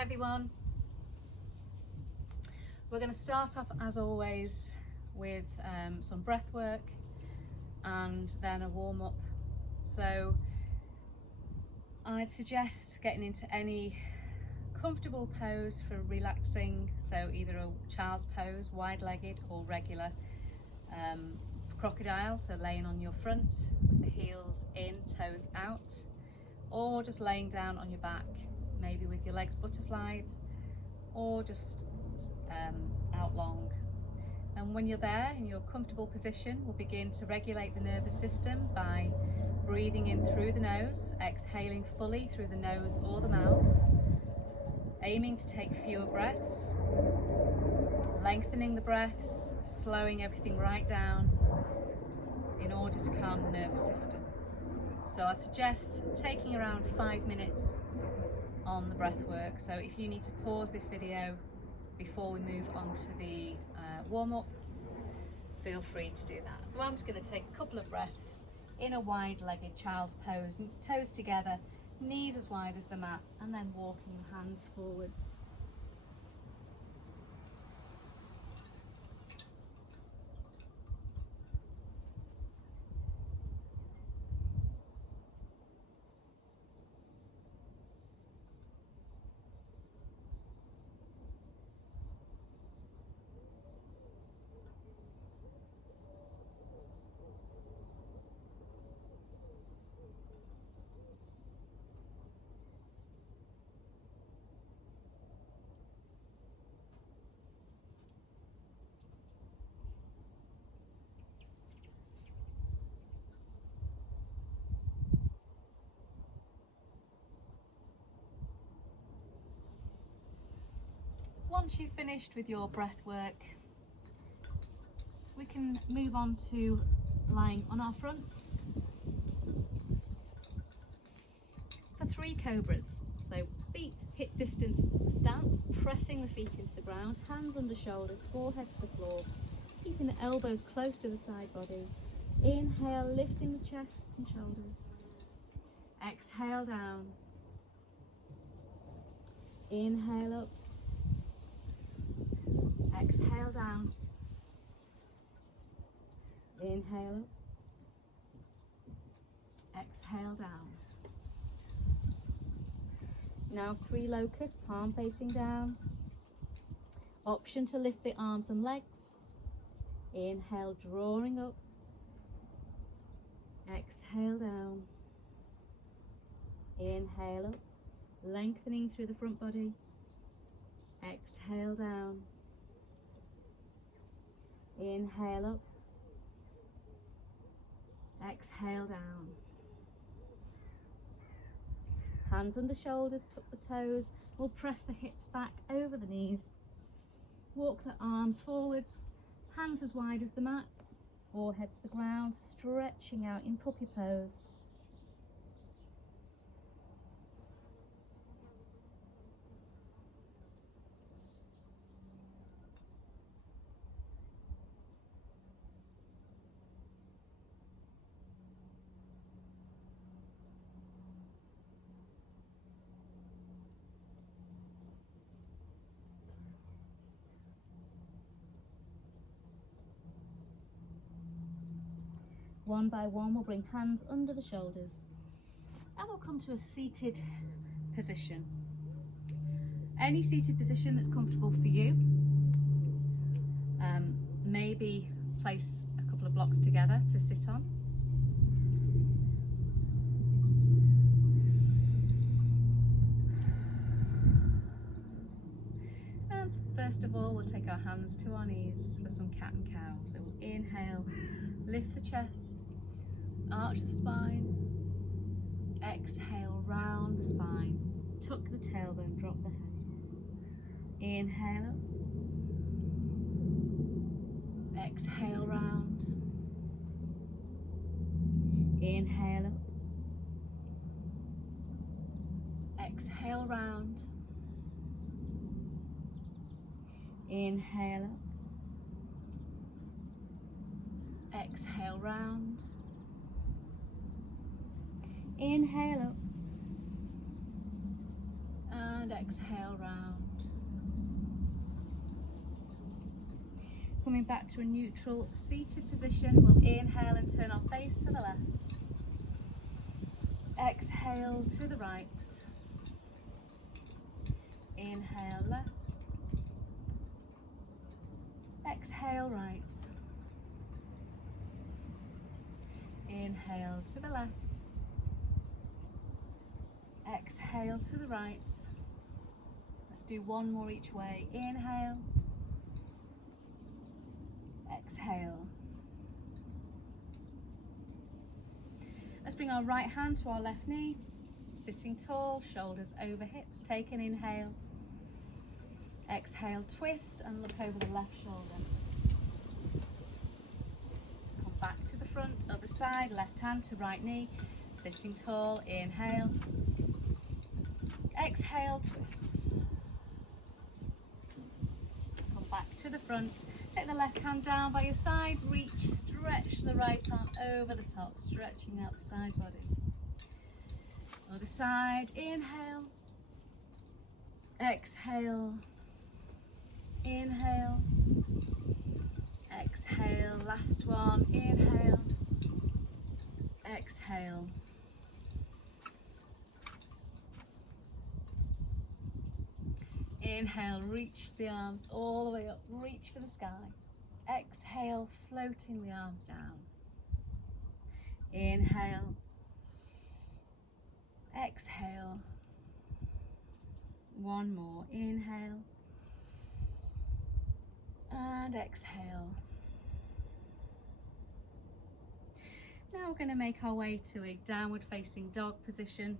Hi everyone. We're going to start off as always with some breath work and then a warm-up. So I'd suggest getting into any comfortable pose for relaxing, so either a child's pose, wide-legged, or regular crocodile, so laying on your front with the heels in, toes out, or just laying down on your back, maybe with your legs butterflied or just out long. And when you're there in your comfortable position, we'll begin to regulate the nervous system by breathing in through the nose, exhaling fully through the nose or the mouth, aiming to take fewer breaths, lengthening the breaths, slowing everything right down in order to calm the nervous system. So I suggest taking around 5 minutes on the breath work. So if you need to pause this video before we move on to the warm-up, feel free to do that. So I'm just going to take a couple of breaths in a wide-legged child's pose, toes together, knees as wide as the mat, and then walking the hands forwards. Once you've finished with your breath work, we can move on to lying on our fronts for 3 cobras. So feet hip distance stance, pressing the feet into the ground, hands under shoulders, forehead to the floor, keeping the elbows close to the side body. Inhale, lifting the chest and shoulders. Exhale down. Inhale up. Exhale down. Inhale up. Exhale down. Now 3 locusts, palm facing down. Option to lift the arms and legs. Inhale, drawing up. Exhale down. Inhale up, lengthening through the front body. Exhale down. Inhale up. Exhale down. Hands under shoulders, tuck the toes. We'll press the hips back over the knees. Walk the arms forwards, hands as wide as the mat, forehead to the ground, stretching out in puppy pose. One by one, we'll bring hands under the shoulders and we'll come to a seated position. Any seated position that's comfortable for you. Maybe place a couple of blocks together to sit on. And first of all, we'll take our hands to our knees for some cat and cow. So we'll inhale, lift the chest, arch the spine, exhale, round the spine, tuck the tailbone, drop the head. Inhale up, exhale, round, inhale up, exhale, round, inhale up, exhale, round, inhale up, And exhale round. Coming back to a neutral seated position, we'll inhale and turn our face to the left. Exhale to the right. Inhale left. Exhale right. Inhale to the left. Exhale to the right. Let's do one more each way. Inhale. Exhale. Let's bring our right hand to our left knee, sitting tall, shoulders over hips. Take an inhale. Exhale, twist and look over the left shoulder. Let's come back to the front, other side, left hand to right knee, sitting tall. Inhale. Exhale, twist. Come back to the front. Take the left hand down by your side, reach, stretch the right arm over the top, stretching out the side body. Other side, inhale, exhale, inhale, exhale, last one, inhale, exhale. Inhale, reach the arms all the way up, reach for the sky. Exhale, floating the arms down. Inhale, exhale. One more, inhale, and exhale. Now we're going to make our way to a downward facing dog position.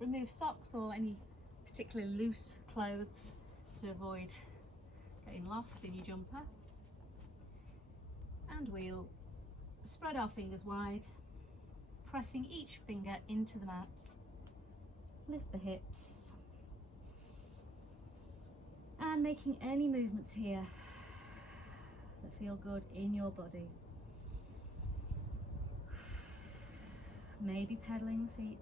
Remove socks or any particularly loose clothes to avoid getting lost in your jumper, and we'll spread our fingers wide, pressing each finger into the mat. Lift the hips and making any movements here that feel good in your body. Maybe pedaling the feet,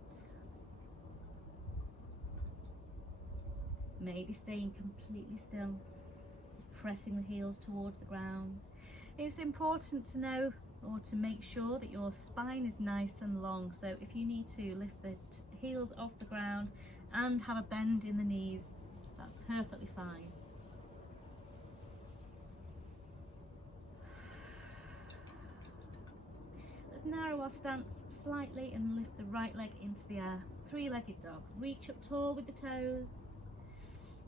maybe staying completely still, pressing the heels towards the ground. It's important to know or to make sure that your spine is nice and long, so if you need to lift the heels off the ground and have a bend in the knees, that's perfectly fine. Let's narrow our stance slightly and lift the right leg into the air. Three-legged dog. Reach up tall with the toes.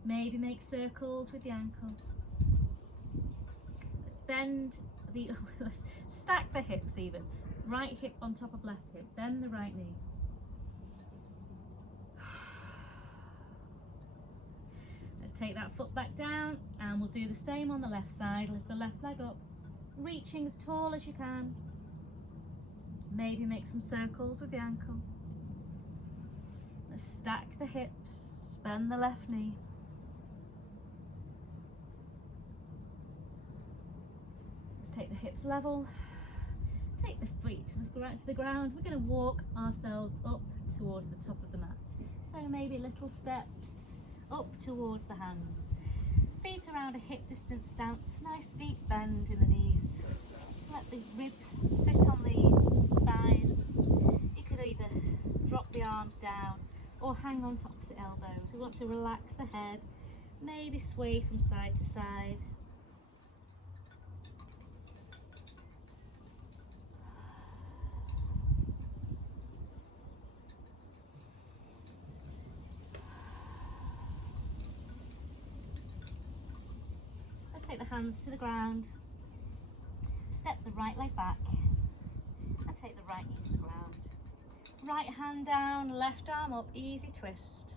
Maybe make circles with the ankle. Let's bend the, let's stack the hips even. Right hip on top of left hip. Bend the right knee. Let's take that foot back down and we'll do the same on the left side. Lift the left leg up, reaching as tall as you can. Maybe make some circles with the ankle. Let's stack the hips, bend the left knee. Let's take the hips level, take the feet to the ground. We're going to walk ourselves up towards the top of the mat. So maybe little steps up towards the hands. Feet around a hip distance stance, nice deep bend in the knees. Let the ribs sit on the thighs. You could either drop the arms down or hang on to opposite elbows. We want to relax the head, maybe sway from side to side. Let's take the hands to the ground. Step the right leg back and take the right knee to the ground. Right hand down, left arm up, easy twist.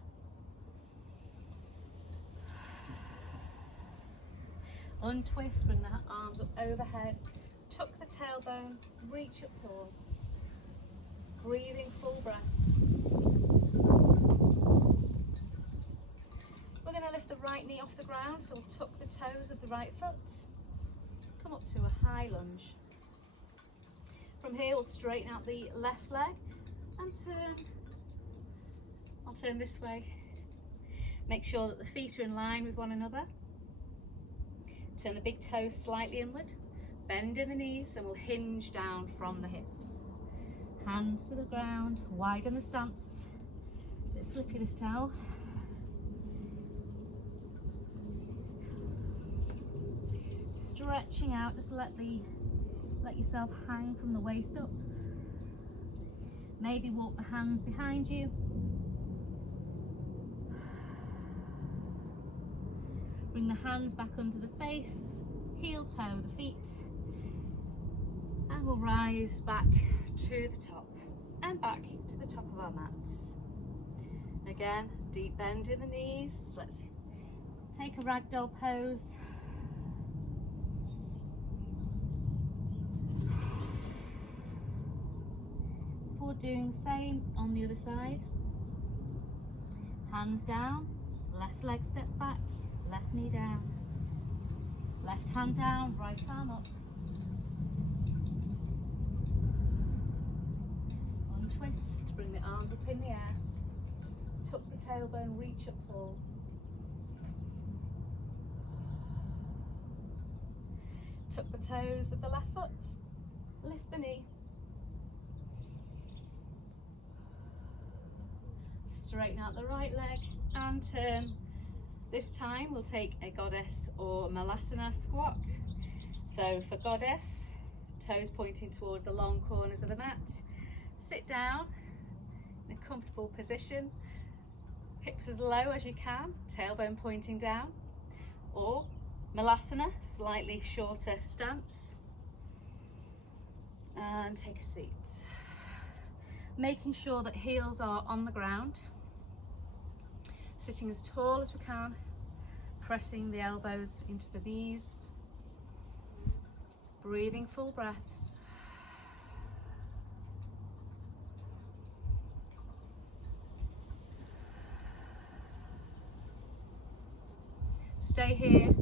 Untwist, bring the arms up overhead, tuck the tailbone, reach up tall. Breathing full breaths. We're going to lift the right knee off the ground, so we'll tuck the toes of the right foot. Come up to a high lunge. From here we'll straighten out the left leg and turn I'll turn this way. Make sure that the feet are in line with one another. Turn the big toes slightly inward. Bend in the knees and we'll hinge down from the hips. Hands to the ground, widen the stance. It's a bit slippy, this towel. Stretching out, just let yourself hang from the waist up. Maybe walk the hands behind you. Bring the hands back under the face, heel toe the feet, and we'll rise back to the top and back to the top of our mats. Again, deep bend in the knees. Let's take a ragdoll pose. Before doing the same on the other side. Hands down, left leg step back, left knee down, left hand down, right arm up. Untwist, bring the arms up in the air. Tuck the tailbone, reach up tall. Tuck the toes of the left foot, lift the knee. Straighten out the right leg and turn. This time we'll take a goddess or malasana squat. So for goddess, toes pointing towards the long corners of the mat. Sit down in a comfortable position. Hips as low as you can, tailbone pointing down. Or malasana, slightly shorter stance. And take a seat. Making sure that heels are on the ground. Sitting as tall as we can, pressing the elbows into the knees, breathing full breaths. Stay here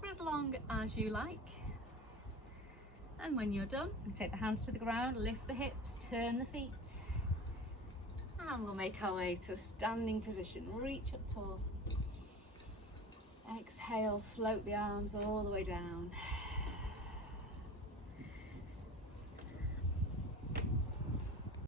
for as long as you like. And when you're done, you take the hands to the ground, lift the hips, turn the feet. And we'll make our way to a standing position. Reach up tall. Exhale, float the arms all the way down.